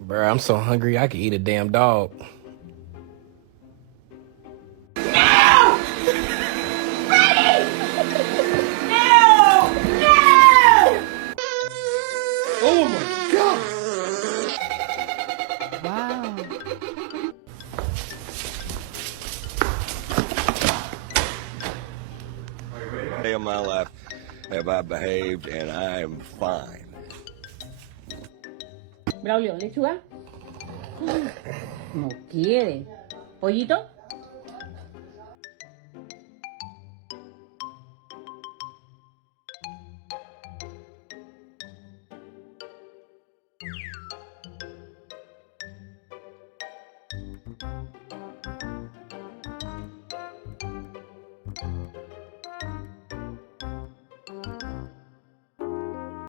Bro, I'm so hungry I could eat a damn dog. Oh my god! Wow. Day of my life have I behaved, and I am fine. Braulio, lechuga. No quiere. ¿Pollito?